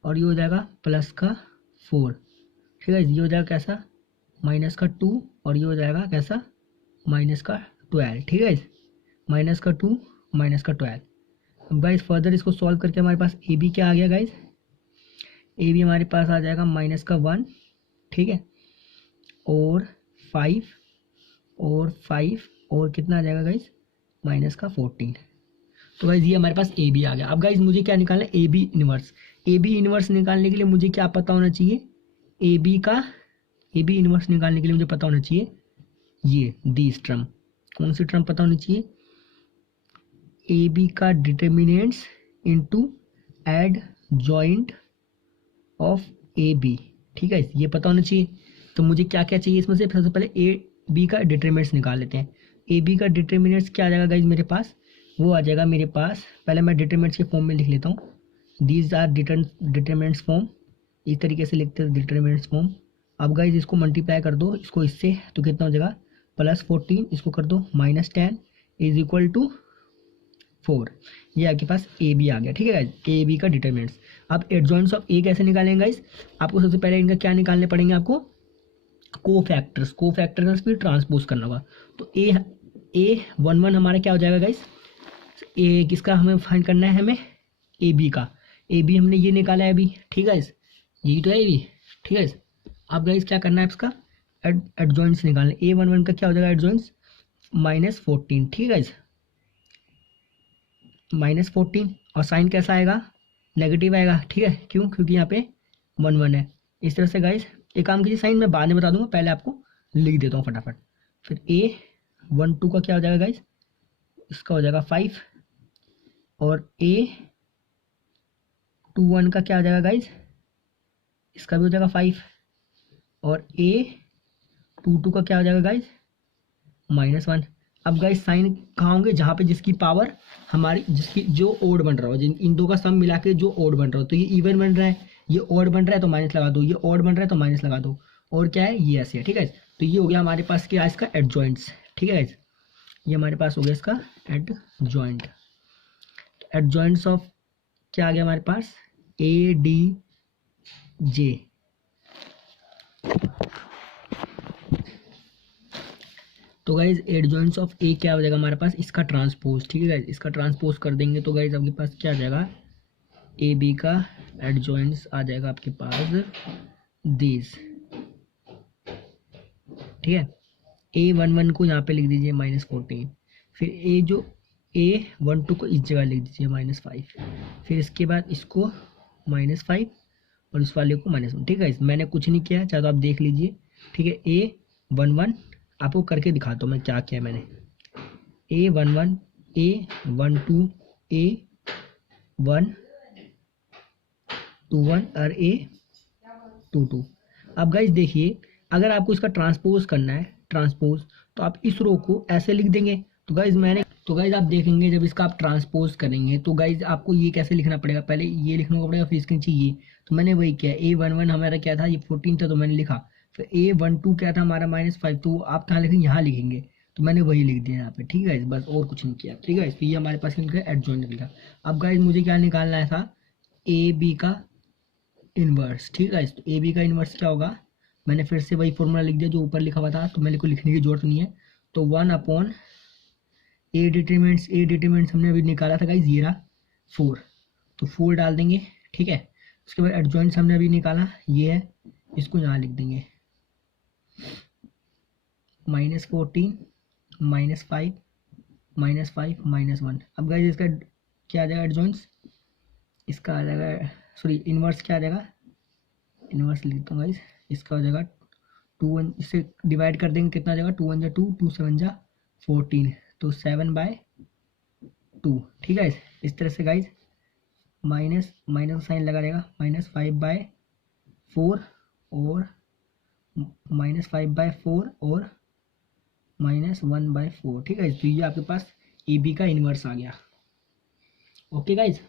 और ये हो जाएगा प्लस का 4। ठीक है, ये हो जाएगा कैसा माइनस का 2, और ये हो जाएगा कैसा माइनस का 12। ठीक है, माइनस का 2 माइनस का 12। अब गाइस फर्दर इसको सॉल्व करके हमारे पास ए बी क्या आ गया गाइस, ए बी हमारे पास आ जाएगा -1। ठीक है, और 5 और कितना आ जाएगा गाइस, -14। तो गाइस ये हमारे पास ए बी आ गया। अब गाइस मुझे क्या निकालना है, A B inverse. A B inverse निकालने के लिए मुझे क्या पता होना चाहिए, ए बी इनवर्स निकालने के लिए मुझे पता होना चाहिए ये दिस टर्म, कौन सी टर्म पता होनी चाहिए, ए बी का determinants into adjoint of A B. ठीक है, ये पता होना चाहिए। तो मुझे क्या क्या चाहिए इसमें से, सबसे पहले ए बी का डिटर्मिनेंट्स निकाल लेते हैं। ए बी का डिटर्मिनेंट्स क्या आ जाएगा गाइज मेरे पास, वो आ जाएगा मेरे पास, पहले मैं डिटर्मिनेंट्स के फॉर्म में लिख लेता हूँ, दीज आर डिटर्मिनेंट्स फॉर्म, इस तरीके से लिखते हैं डिटर्मिनेंट्स फॉर्म। अब गाइज इसको मल्टीप्लाई कर दो इसको इससे, तो कितना हो जाएगा +14, इसको कर दो -10 इज इक्वल टू 4। ये आपके पास ए बी आ गया। ठीक है गाइज, ए बी का डिटर्मिनेंट्स। अब एडजॉइंट्स ऑफ ए कैसे निकालेंगे गाइज, आपको सबसे पहले इनका क्या निकालने पड़ेंगे, आपको कोफैक्टर्स का फिर ट्रांसपोज करना होगा। तो A11 हमारा क्या हो जाएगा गाइज, ए किसका हमें फाइंड करना है, हमें ए बी का। ए बी हमने ये निकाला है अभी। ठीक है, यही तो है ए बी। ठीक है, अब गाइज क्या करना है इसका एडजॉइंट्स निकालना। A11 का क्या हो जाएगा एडजॉइंट्स, -14। ठीक है, -14, और साइन कैसा आएगा, नेगेटिव आएगा। ठीक है, क्यों, क्योंकि यहाँ पे 1 1 है। इस तरह से गाइज एक काम कीजिए, साइन मैं बाद में बता दूंगा, पहले आपको लिख देता हूँ फटाफट। फिर A12 का क्या हो जाएगा गाइज, इसका हो जाएगा 5, और A21 का क्या हो जाएगा गाइज, इसका भी हो जाएगा 5, और A22 का क्या हो जाएगा गाइज, -1। अब गाइज साइन कहाँ होंगे, जहाँ पे जिसकी पावर हमारी, जिसकी जो ओड बन रहा हो, इन दो का सम मिला के जो ओड बन रहा हो, तो ये इवन बन रहा है, ये ओड बन रहा है तो माइनस लगा दो, ये ओड बन रहा है तो माइनस लगा दो, और क्या है ये ऐसे है। ठीक है, तो ये हो गया हमारे पास क्या, इसका एडजॉइंट्स। ठीक है गाइज, ये हमारे पास हो गया इसका एडजॉइंट। एडजॉइंट्स ऑफ क्या आ गया हमारे पास, ADJ। तो गाइज एडजॉइंट्स ऑफ ए क्या हो जाएगा हमारे पास, इसका ट्रांसपोज। ठीक है गाइज, इसका ट्रांसपोज कर देंगे तो गाइज आपके पास क्या आ जाएगा, ए बी का एडजॉइंट्स आ जाएगा आपके पास दिस। ठीक है, A11 को यहाँ पे लिख दीजिए -14, फिर A12 को इस जगह लिख दीजिए -5, फिर इसके बाद इसको -5 और इस वाले को -1। ठीक है, मैंने कुछ नहीं किया, चाहे तो आप देख लीजिए। ठीक है, A11 आपको करके दिखाता हूँ मैं क्या किया मैंने, A11 A12 A121 और A22। अब गाइज देखिए, अगर आपको इसका ट्रांसपोज करना है, ट्रांसपोज, तो आप इस रो को ऐसे लिख देंगे। तो गाइज मैंने तो गाइज आप देखेंगे जब इसका आप ट्रांसपोज करेंगे तो गाइज आपको ये कैसे लिखना पड़ेगा, पहले ये लिखना पड़ेगा फिर इसके नीचे ये। तो मैंने वही किया, A11 हमारा क्या था, ये 14 था तो मैंने लिखा, फिर A12 क्या था हमारा -5, तो आप कहाँ लिखेंगे, यहाँ लिखेंगे। तो मैंने वही लिख दिया यहाँ पे, ठीक है। बस और कुछ नहीं किया, ठीक है। तो ये हमारे पास इनका एडजॉइंट निकला। अब गाइज मुझे क्या निकालना था, ए बी का इनवर्स, ठीक है। तो ए बी का इनवर्स क्या होगा, मैंने फिर से वही फॉर्मूला लिख दिया जो ऊपर लिखा हुआ था, तो मेरे को लिखने की जरूरत नहीं है। तो 1 ए डिटरमिनेंट्स हमने अभी निकाला था गाइज, ये रहा 4, तो 4 डाल देंगे, ठीक है। उसके बाद एडजॉइंट्स हमने अभी निकाला, ये है, इसको यहाँ लिख देंगे -14 -5 -5 -1। अब गाइज इसका क्या आ जाएगा एडजॉइंट्स, इसका आ जाएगा, सॉरी इनवर्स क्या आ जाएगा, इनवर्स लिखता हूँ गाइज, इसका हो जाएगा 2 1, इससे डिवाइड कर देंगे कितना आ जाएगा, 2 1 जा 2, 2 7 जा 14, तो 7/2, ठीक है। इस तरह से गाइज माइनस का साइन लगा रहेगा, -5/4 और -5/4 और -1/4, ठीक है। तो ये आपके पास ए बी का इनवर्स आ गया। ओके गाइज,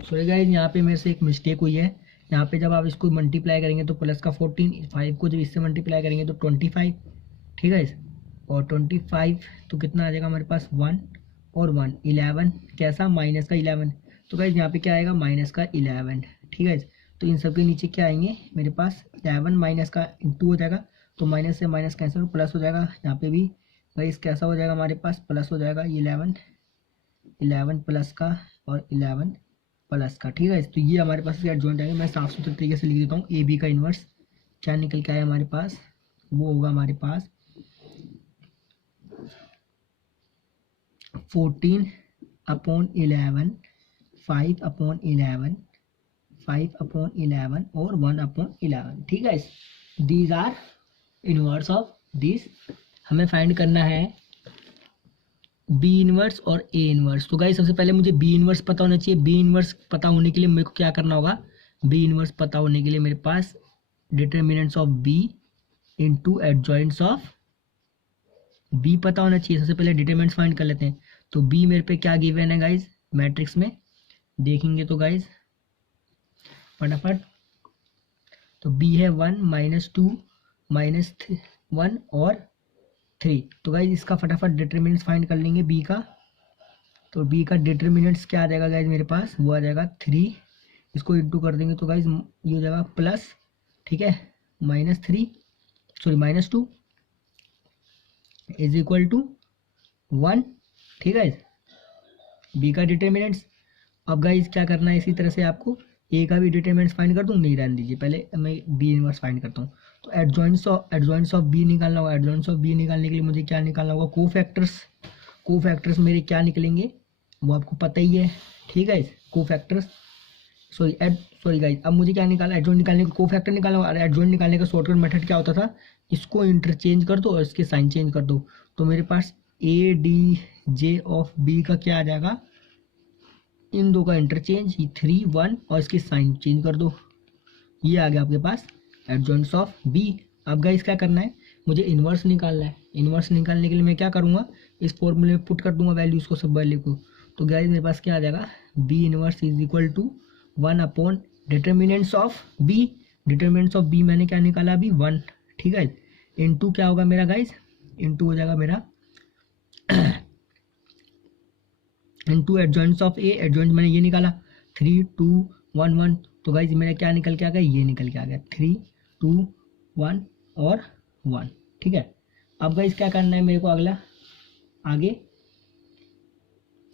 सॉरी गाइज यहाँ पे मेरे से एक मिस्टेक हुई है। यहाँ पे जब आप इसको मल्टीप्लाई करेंगे तो प्लस का 14, 5 को जब इससे मल्टीप्लाई करेंगे तो 25, ठीक है। और 25 तो कितना आ जाएगा हमारे पास, 1 और 1 11, कैसा माइनस का 11। तो गाइज यहाँ पे क्या आएगा, -11, ठीक है। तो इन सब के नीचे क्या आएंगे मेरे पास, 11 माइनस का इंटू हो जाएगा, तो माइनस से माइनस कैंसिल, प्लस हो जाएगा। यहाँ पे भी गाइज कैसा हो जाएगा हमारे पास, प्लस हो जाएगा, 11 प्लस का और 11 प्लस का, ठीक है। तो ये हमारे पास एडजॉइंट आएगा। मैं साफ सुथरे तरीके से लिख देता हूँ, ए बी का इन्वर्स क्या निकल के आया हमारे पास, वो होगा हमारे पास 14/11, 5/11, 5/11 और 1/11, ठीक है। These are inverse of this. हमें फाइंड करना है बी इनवर्स और ए इनवर्स। तो गाइस सबसे पहले मुझे बी इनवर्स पता होना चाहिए। बी इनवर्स पता होने के लिए मेरे को क्या करना होगा, बी इनवर्स पता होने के लिए मेरे पास determinants of B into adjoints of B पता होना चाहिए। सबसे पहले डिटर्मिनेंट्स फाइंड कर लेते हैं। तो बी मेरे पे क्या गिवन है गाइज, मैट्रिक्स में देखेंगे तो गाइज फटाफट, तो बी है 1 -2 -1 और 3। तो गाइज इसका फटाफट डिटर्मिनेंट्स फाइंड कर लेंगे बी का। तो बी का डिटर्मिनेंट्स क्या आ जाएगा गाइज मेरे पास, वो आ जाएगा 3, इसको इंटू कर देंगे तो गाइज ये हो जाएगा प्लस, ठीक है, -3 सॉरी -2 इज इक्वल टू 1, ठीक है। बी का डिटर्मिनेंट्स। अब गाइज क्या करना है, इसी तरह से आपको ए का भी डिटर्मिनेंट्स फाइंड कर दूँ, नहीं रहने दीजिए, पहले मैं बी इनवर्स फाइंड करता हूँ। तो एडजॉइंट्स ऑफ बी निकालना होगा। एडजॉइंट्स ऑफ बी निकालने के लिए मुझे क्या निकालना होगा, कोफैक्टर्स मेरे क्या निकलेंगे वो आपको पता ही है, ठीक है। कोफैक्टर्स सॉरी गाइज, अब मुझे क्या निकालना, एडजॉइंट निकालने का कोफैक्टर निकालना होगा। एडजॉइंट निकालने का शॉर्टकट मेथड क्या होता था, इसको इंटरचेंज कर दो और इसके साइन चेंज कर दो। तो मेरे पास A D J of B का क्या आ जाएगा, इन दो का इंटरचेंज, 3 1 और इसके साइन चेंज कर दो, ये आ गया आपके पास एडजॉइंट्स ऑफ बी। अब गाइस क्या करना है, मुझे इन्वर्स निकालना है। इन्वर्स निकालने के लिए मैं क्या करूँगा, इस फॉर्मूले में पुट कर दूंगा वैल्यूज को, सब वैल्यू को। तो गाइस मेरे पास क्या आ जाएगा, B inverse is equal to 1 determinants of B. Determinants of B मैंने क्या निकाला अभी 1, ठीक है। इनटू क्या होगा मेरा गाइस, इनटू हो जाएगा मेरा into adjoints of A. Adjoint मैंने ये निकाला 3 2 1 1। तो गाइज मेरा क्या निकल के आ गया, ये निकल के आ गया 3 2 1 और 1, ठीक है। अब गाइज क्या करना है मेरे को अगला आगे,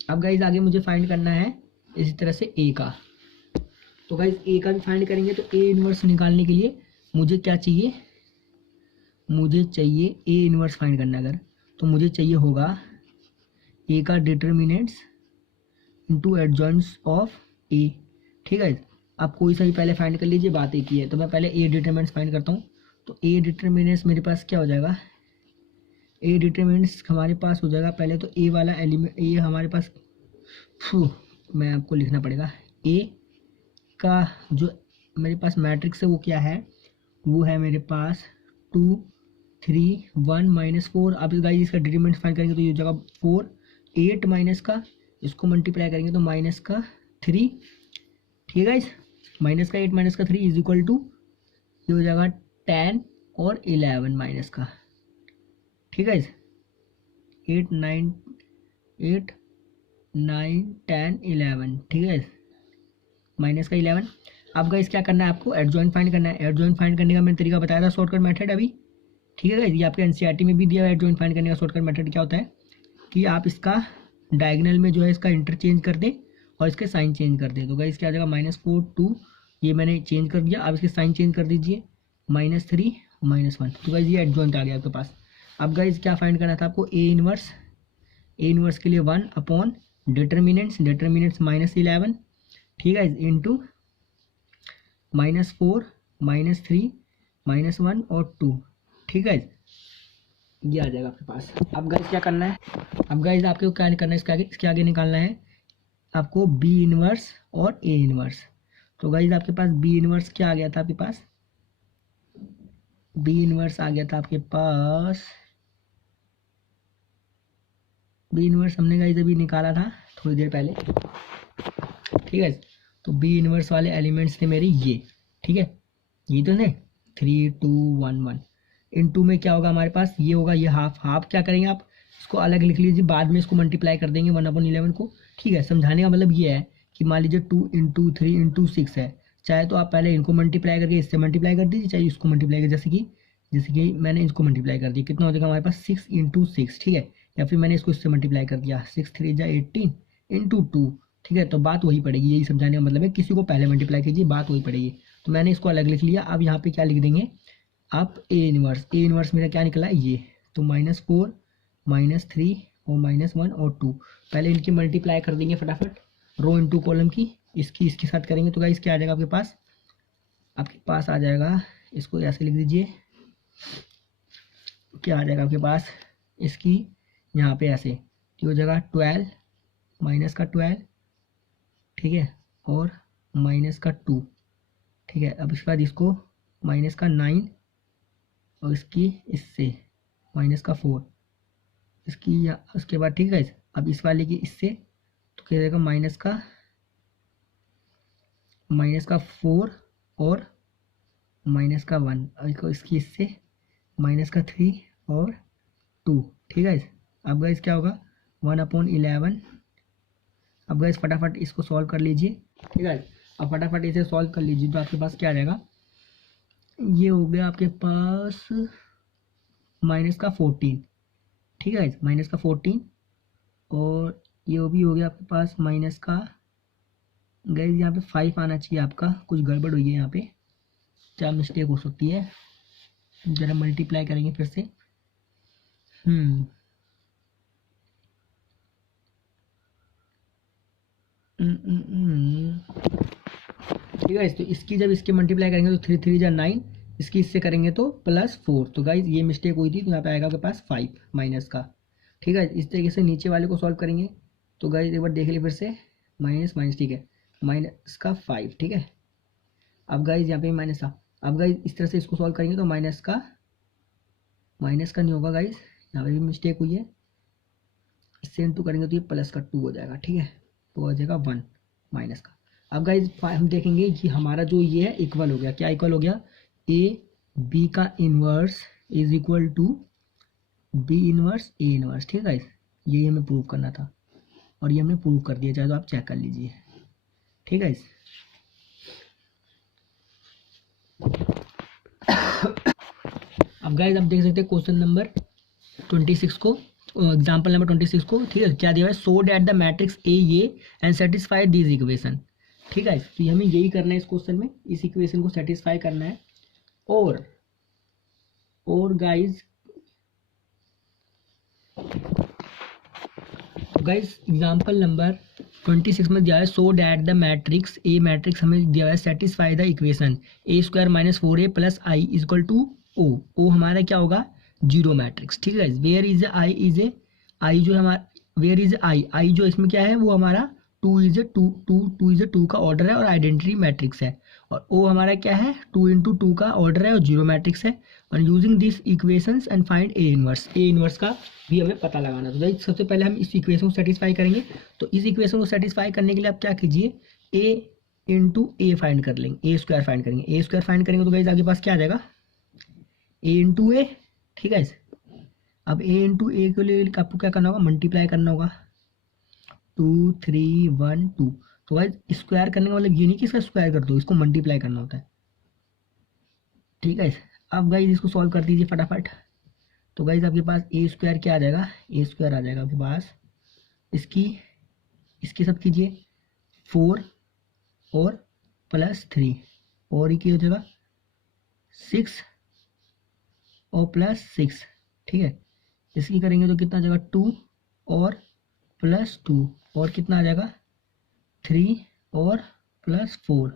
अब गाइज आगे मुझे फाइंड करना है इसी तरह से ए का। तो गाइज ए का भी फाइंड करेंगे। तो ए इनवर्स निकालने के लिए मुझे क्या चाहिए, मुझे चाहिए ए इनवर्स फाइंड करना अगर, तो मुझे चाहिए होगा ए का डिटर्मिनेंट्स इंटू एडजॉइंट्स ऑफ ए, ठीक है। आप कोई सा भी पहले फाइंड कर लीजिए, बात एक ही है। तो मैं पहले ए डिटर्मिनेंट्स फाइंड करता हूँ। तो ए डिटर्मिनेंट्स मेरे पास क्या हो जाएगा, ए डिटर्मिनेंट्स हमारे पास हो जाएगा पहले तो ए वाला एलिमेंट, ए हमारे पास मैं आपको लिखना पड़ेगा, ए का जो मेरे पास मैट्रिक्स है वो क्या है, वो है मेरे पास 2 3 1 -4। अब गाइस इसका डिटरमिनेंट फाइंड करेंगे तो ये हो जाएगा 4, 8 माइनस का, इसको मल्टीप्लाई करेंगे तो माइनस का 3, ठीक है गाइस। माइनस का 8 माइनस का 3 इज इक्वल टू, ये हो जाएगा 10 और 11 माइनस का, ठीक है। 8 9 8 9 10 11, ठीक है, माइनस का 11। अब गाइस क्या करना है आपको, एडजॉइंट फाइंड करना है। एडजॉइंट फाइंड करने का मैंने तरीका बताया था, शॉर्टकट मेथड अभी, ठीक है गाइस। ये आपके एनसीईआरटी में भी दिया हुआ है। एडजॉइंट फाइंड करने का शॉर्टकट मेथड क्या होता है कि आप इसका डायगोनल में जो है इसका इंटरचेंज कर दें और इसके साइन चेंज कर दें। तो गाइस क्या आ जाएगा, -4 2, ये मैंने चेंज कर दिया। अब इसके साइन चेंज कर दीजिए, -3 -1। तो गाइस ये एडजॉइंट आ गया आपके पास। अब गाइस क्या फाइंड करना था आपको, ए इनवर्स के लिए 1 अपॉन डिटर्मिनेंट्स -11, ठीक है, इंटू -4 -3 -1 और 2, ठीक है, ये आ जाएगा आपके पास। अब गाइस क्या करना है, अब गाइस आपको क्या करना है, इसके आगे निकालना है आपको बी इनवर्स और ए इनवर्स। तो गाइस आपके पास बी इनवर्स क्या आ गया था आपके पास, बी इनवर्स आ गया था आपके पास, बी इनवर्स हमने गाइस अभी निकाला था थोड़ी देर पहले, ठीक है। तो बी इनवर्स वाले एलिमेंट्स थे मेरे ये, ठीक है, ये तो थे 3 2 1 1। इन टू में क्या होगा हमारे पास, ये होगा, ये हाफ क्या करेंगे आप इसको अलग लिख लीजिए, बाद में इसको मल्टीप्लाई कर देंगे 1/11 को, ठीक है। समझाने का मतलब ये है कि मान लीजिए 2 × 3 × 6 है, चाहे तो आप पहले इनको मल्टीप्लाई करके इससे मल्टीप्लाई कर दीजिए, चाहे इसको मल्टीप्लाई कर, जैसे कि मैंने इसको मल्टीप्लाई कर दिया, कितना हो जाएगा हमारे पास 6 × 6, ठीक है। या फिर मैंने इसको इससे मल्टीप्लाई कर दिया 6 3 जा 18 × 2, ठीक है। तो बात वही पड़ेगी, यही समझाने का मतलब है, किसी को पहले मल्टीप्लाई कीजिए, बात वही पड़ेगी। तो मैंने इसको अलग लिख लिया। अब यहाँ पे क्या लिख देंगे आप, ए इनवर्स मेरा क्या निकला है ये, तो -4 -3 और -1 और 2, पहले इनकी मल्टीप्लाई कर देंगे फटाफट, रो इंटू कॉलम की, इसके साथ करेंगे तो गाइस क्या आ जाएगा आपके पास आ जाएगा, इसको ऐसे लिख दीजिए, क्या आ जाएगा आपके पास, इसकी यहाँ पे ऐसे हो जाएगा 12 -12, ठीक है, और -2, ठीक है। अब इसके बाद इसको -9 और इसकी इससे -4, इसकी या उसके बाद, ठीक है। अब इस वाले की इससे तो क्या जाएगा -4 और -1, और इसकी इससे -3 और 2, ठीक है। अब गाइस क्या होगा 1/11। अब गाइस फटाफट इसको सॉल्व कर लीजिए, ठीक है। अब फटाफट इसे सॉल्व कर लीजिए तो आपके पास क्या आ जाएगा, ये हो गया आपके पास -14, ठीक है, -14, और ये भी हो गया आपके पास माइनस का, गाइस यहाँ पे 5 आना चाहिए आपका, कुछ गड़बड़ हुई है यहाँ पे, क्या मिस्टेक हो सकती है, जरा मल्टीप्लाई करेंगे फिर से। ठीक है, तो इसकी जब इसके मल्टीप्लाई करेंगे तो 3 3 जा 9, इसकी इससे करेंगे तो +4, तो गाइज ये मिस्टेक हुई थी, तो यहाँ पे आएगा आपके पास 5 माइनस का, ठीक है। इस तरीके से नीचे वाले को सॉल्व करेंगे तो गाइज एक बार देख लीजिए फिर से, माइनस, ठीक है, -5, ठीक है। अब गाइज यहाँ पे माइनस था, अब गाइज इस तरह से इसको सॉल्व करेंगे तो माइनस का नहीं होगा गाइज, यहाँ पे भी मिस्टेक हुई है, इससे इंटू करेंगे तो ये +2 हो जाएगा, ठीक है, तो हो जाएगा 1 माइनस का। अब गाइज हम देखेंगे कि हमारा जो ये है इक्वल हो गया, क्या इक्वल हो गया, ए बी का inverse is equal to B inverse A inverse, ठीक है। ये हमें प्रूव करना था और ये हमने प्रूव कर दिया, चाहे तो आप चेक कर लीजिए, ठीक है। अब गाइज आप देख सकते हैं क्वेश्चन नंबर 26 को, एग्जाम्पल नंबर 26 को, ठीक है, क्या दिया है, सो डैट द मैट्रिक्स ए ये एंड सेटिस्फाई दिस इक्वेशन, ठीक है। तो हमें यही करना है इस क्वेश्चन में, इस इक्वेशन को सेटिस्फाई करना है। और गाइज एग्जाम्पल नंबर 26 में दिया है, so that the matrix A matrix हमें दिया है, satisfy the equation a² - 4a + i equal to O हमारा क्या होगा, 0 मैट्रिक्स, ठीक है। वेयर इज आई जो हमारा, वेयर इज आई जो इसमें क्या है वो हमारा टू का ऑर्डर है और आइडेंटिटी मैट्रिक्स है, और ओ हमारा क्या है, 2 × 2 का ऑर्डर है और जीरो मैट्रिक्स है। और using this equations and find A inverse का भी हमें पता लगाना। तो गाइस सबसे पहले हम इस इक्वेशन को सेटिस्फाई करेंगे। तो इस इक्वेशन को सेटिस्फाई करने के लिए आप क्या कीजिए, ए इंटू ए फाइंड कर लेंगे, ए स्क्वायर फाइंड करेंगे। ए स्क्वायर फाइंड करेंगे तो गाइस आपके पास क्या आ जाएगा, ए इंटू ए। ठीक है, अब ए इंटू ए के लिए आपको क्या करना होगा, मल्टीप्लाई करना होगा, 2 3 1 2। तो गाइस स्क्वायर करने का मतलब ये नहीं कि इसका स्क्वायर कर दो, इसको मल्टीप्लाई करना होता है। ठीक है, अब गाइस इसको सॉल्व कर दीजिए फटाफट। तो गाइस आपके पास ए स्क्वायर क्या आ जाएगा, ए स्क्वायर आ जाएगा आपके पास, इसकी सब कीजिए 4 और +3 और ये क्या हो जाएगा 6 और +6। ठीक है, इसकी करेंगे तो कितना आ जाएगा 2 और +2 और कितना आ जाएगा 3 और +4।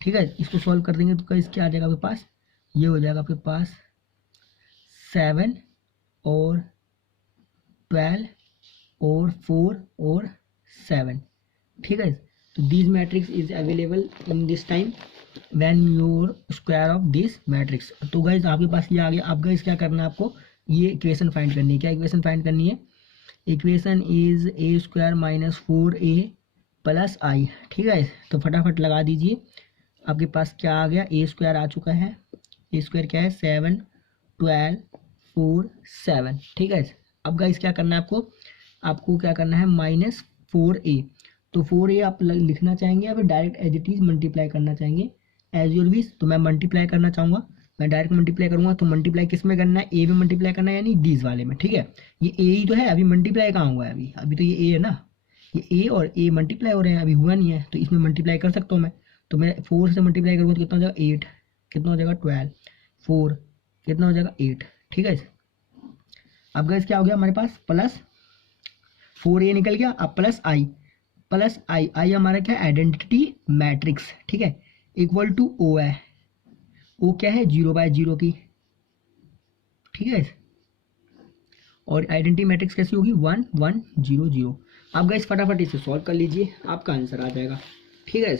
ठीक है, इसको सॉल्व कर देंगे तो गाइस क्या आ जाएगा आपके पास, ये हो जाएगा आपके पास 7 और 12 और 4 और 7। ठीक है, तो this matrix is available in this time when your square of this matrix. तो गाइस आपके पास ये आ गया। अब गाइस क्या करना है आपको, ये इक्वेशन फाइंड करनी है। क्या इक्वेशन फाइंड करनी है, equation is a square -4a + i। ठीक है, तो फटाफट लगा दीजिए। आपके पास क्या आ गया, ए स्क्वायर आ चुका है। ए स्क्वायर क्या है, 7 12 4 7। ठीक है, अब गाइस क्या करना है आपको क्या करना है -4a। तो 4a आप लिखना चाहेंगे या फिर direct as it is multiply करना चाहेंगे, एज योर विश। तो मैं मल्टीप्लाई करना चाहूँगा, मैं डायरेक्ट मल्टीप्लाई करूँगा। तो मल्टीप्लाई किस में करना है, ए में मल्टीप्लाई करना है, यानी डीज वाले में। ठीक है, ये ए ही तो है, अभी मल्टीप्लाई कहाँ हुआ है, अभी तो ये ए है ना, ये ए और ए मल्टीप्लाई हो रहे हैं, अभी हुआ नहीं है। तो इसमें मल्टीप्लाई कर सकता हूँ मैं। तो मैं 4 से मल्टीप्लाई करूँगा तो कितना हो जाएगा 8, कितना हो जाएगा 12, 4 कितना हो जाएगा 8। ठीक है, अब गाइस क्या हो गया हमारे पास, +4a निकल गया। अब +i हमारा क्या है, आइडेंटिटी मैट्रिक्स। ठीक है, इक्वल टू ओ है, ओ क्या है 0/0 की। ठीक है, और आइडेंटिटी मैट्रिक्स कैसी होगी 1 1 0 0। अब गाइस फटाफट इसे सॉल्व कर लीजिए, आपका आंसर आ जाएगा। ठीक है,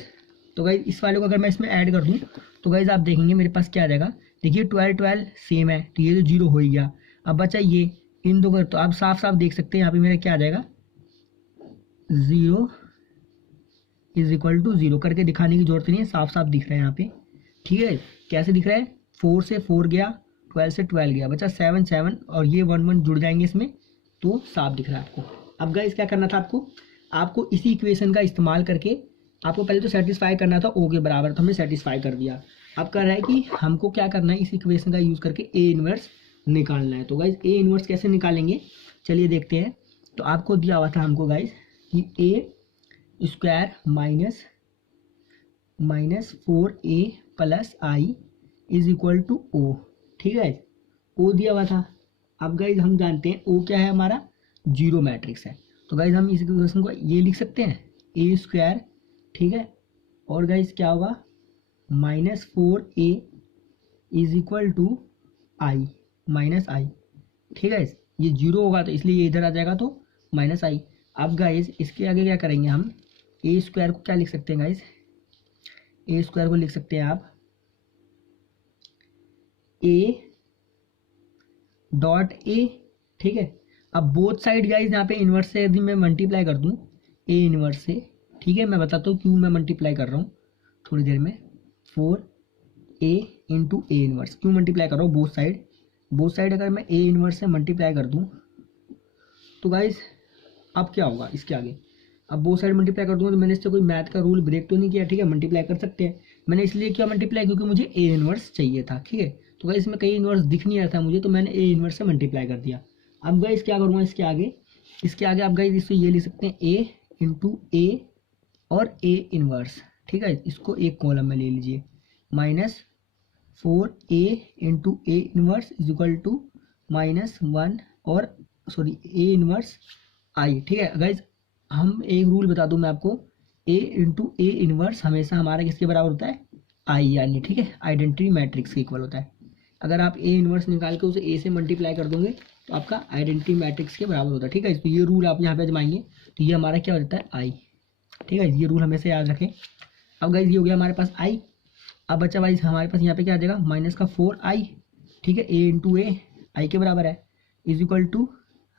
तो गाइस इस वाले को अगर मैं इसमें ऐड कर दूं तो गाइस आप देखेंगे मेरे पास क्या आ जाएगा। देखिए 12 12 सेम है, तो ये तो 0 हो ही गया। अब बचा ये इन दो का, तो आप साफ साफ देख सकते हैं यहाँ पे मेरा क्या आ जाएगा, 0 = 0 करके दिखाने की जरूरत नहीं है, साफ साफ दिख रहा है यहाँ पे। ठीक है, कैसे दिख रहा है, 4 से 4 गया, 12 से 12 गया, बचा 7 7 और ये 1 1 जुड़ जाएंगे इसमें, तो साफ दिख रहा है आपको। अब गाइस क्या करना था आपको इसी इक्वेशन का इस्तेमाल करके आपको पहले तो सेटिस्फाई करना था ओ के बराबर, तो हमने सेटिस्फाई कर दिया। अब कह रहा है कि हमको क्या करना है, इस इक्वेशन का यूज़ करके ए इनवर्स निकालना है। तो गाइस ए इनवर्स कैसे निकालेंगे, चलिए देखते हैं। तो आपको दिया हुआ था हमको गाइस कि ए स्क्वायर -4a + i = o। ठीक है, ओ दिया हुआ था। अब गाइस हम जानते हैं ओ क्या है, हमारा जीरो मैट्रिक्स है। तो गाइस हम इस इक्वेशन को ये लिख सकते हैं, ए स्क्वायर। ठीक है, और गाइस क्या होगा, -4a = i। ठीक है, ये जीरो होगा तो इसलिए ये इधर आ जाएगा, तो -i। अब गाइस इसके आगे क्या करेंगे हम, ए स्क्वायर को क्या लिख सकते हैं गाइस, ए स्क्वायर को लिख सकते हैं आप a.a। ठीक है, अब बोथ साइड गाइस यहाँ पे इनवर्स से यदि मैं मल्टीप्लाई कर दूँ ए इनवर्स से, ठीक है, मैं बताता हूँ क्यों मैं मल्टीप्लाई कर रहा हूँ थोड़ी देर में। 4a × ए इनवर्स क्यों मल्टीप्लाई कर रहा हूँ, बोथ साइड अगर मैं ए इनवर्स से मल्टीप्लाई कर दूँ तो गाइस अब क्या होगा इसके आगे, अब बोथ साइड मल्टीप्लाई कर दूंगा तो मैंने इससे कोई मैथ का रूल ब्रेक तो नहीं किया। ठीक है, मल्टीप्लाई कर सकते हैं। मैंने इसलिए किया मल्टीप्लाई क्योंकि मुझे ए इनवर्स चाहिए था। ठीक है, तो गाइस इसमें कहीं इनवर्स दिख नहीं रहा था मुझे, तो मैंने ए इनवर्स से मल्टीप्लाई कर दिया। अब गाइस क्या करूँगा इसके आगे आप गाइस इससे ये लिख सकते हैं ए × ए और ए इनवर्स। ठीक है, इसको एक कॉलम में ले लीजिए, -4a × ए इनवर्स = -1 और ए इनवर्स आई। ठीक है गाइज, हम एक रूल बता दूं मैं आपको, ए × ए इनवर्स हमेशा हमारा किसके बराबर होता है, आई यानी। ठीक है, आइडेंटिटी मैट्रिक्स के इक्वल होता है। अगर आप ए इनवर्स निकाल के उसे ए से मल्टीप्लाई कर दोगे तो आपका आइडेंटिटी मैट्रिक्स के बराबर होता है। ठीक है, तो ये रूल आप यहाँ पे आजमाएंगे तो ये हमारा क्या हो जाता है, आई। ठीक है, ये रूल हमेशा याद रखें। अब गाइज ये हो गया हमारे पास आई। अब बच्चा वाइज हमारे पास यहाँ पे क्या आ जाएगा, माइनस का 4i, ठीक है, a इंटू ए आई के बराबर है, इज इक्वल टू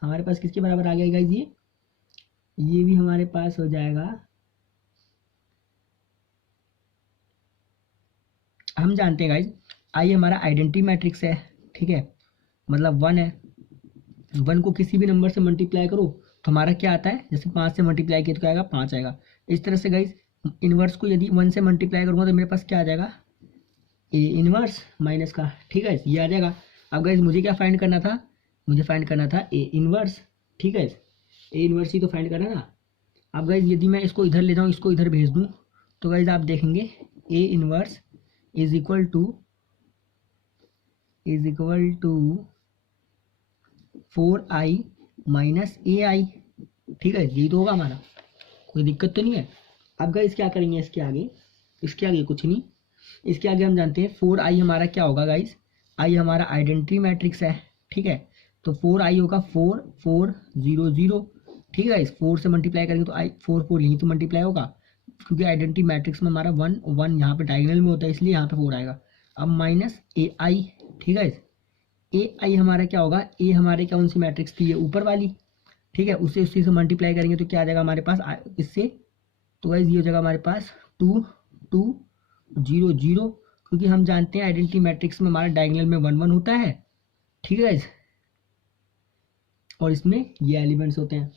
हमारे पास किसके बराबर आ गया गाइज, ये भी हमारे पास हो जाएगा, हम जानते हैं गाइज आई हमारा आइडेंटिटी मैट्रिक्स है, ठीक है, मतलब 1 है, 1 को किसी भी नंबर से मल्टीप्लाई करो तो हमारा क्या आता है, जैसे 5 से मल्टीप्लाई किया तो क्या आएगा, 5 आएगा। इस तरह से गाइज इनवर्स को यदि 1 से मल्टीप्लाई करूँगा तो मेरे पास क्या आ जाएगा, ए इनवर्स माइनस का, ठीक है, ये आ जाएगा। अब गाइज मुझे क्या फाइंड करना था, मुझे फाइंड करना था ए इनवर्स, ठीक है, ए इनवर्स ही तो फाइंड करना था। अब गाइज यदि मैं इसको इधर ले जाऊँ, इसको इधर भेज दूँ, तो गाइज आप देखेंगे A inverse is equal to 4i minus A I, ठीक है, यही तो होगा हमारा, कोई दिक्कत तो नहीं है। अब गाइस क्या करेंगे इसके आगे, इसके आगे कुछ नहीं, इसके आगे हम जानते हैं 4i हमारा क्या होगा गाइस, आई हमारा आइडेंटिटी मैट्रिक्स है, ठीक है, तो 4i होगा 4 4 0 0, ठीक है गाइस, 4 से मल्टीप्लाई करेंगे तो आई 4 4 यहीं तो मल्टीप्लाई होगा, क्योंकि आइडेंटिटी मैट्रिक्स में हमारा 1 1 यहाँ पे डायगोनल में होता है, इसलिए यहाँ पे 4 आएगा। अब माइनस ए आई, ठीक है, ए आई हमारा क्या होगा, ए हमारे कौन सी मैट्रिक्स थी, ये ऊपर वाली, ठीक है, उसी से मल्टीप्लाई करेंगे तो क्या आ जाएगा हमारे पास इससे, तो गाइस ये हो जाएगा हमारे पास 2 2 0 0, क्योंकि हम जानते हैं आइडेंटिटी मैट्रिक्स में हमारा डायगोनल में 1 1 होता है, ठीक है गाइस, और इसमें ये एलिमेंट्स होते हैं।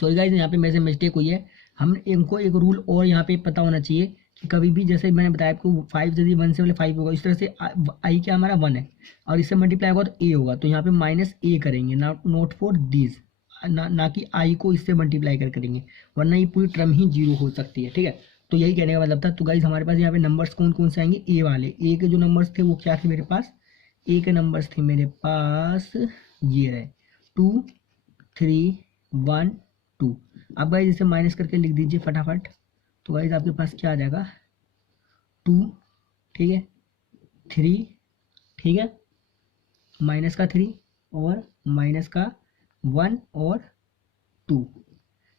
सॉरी गाइस यहाँ पे मेरे से मिस्टेक हुई है, हम इनको एक रूल और यहाँ पे पता होना चाहिए कि कभी भी जैसे मैंने बताया आपको 5 यदि 1 से पहले 5 होगा, इस तरह से आई क्या हमारा 1 है और इससे मल्टीप्लाई होगा तो ए होगा, तो यहाँ पे माइनस ए करेंगे, नॉट फॉर दिस, ना कि आई को इससे मल्टीप्लाई करेंगे, वरना ये पूरी टर्म ही 0 हो सकती है, ठीक है। तो यही कहने का मतलब था। तो गाइस हमारे पास यहाँ पे नंबर्स कौन कौन से आएंगे, ए वाले, ए के जो नंबर्स थे वो क्या थे मेरे पास, ए के नंबर्स थे मेरे पास ये रहे 2 3 1 2। अब गाइस इसे माइनस करके लिख दीजिए फटाफट, तो गाइस आपके पास क्या आ जाएगा 2, ठीक है, 3, ठीक है, माइनस का 3 और माइनस का 1 और 2,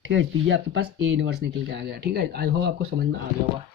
ठीक है, तो ये आपके पास ए इनवर्स निकल के आ गया, ठीक है। आई होप आपको समझ में आ गया होगा।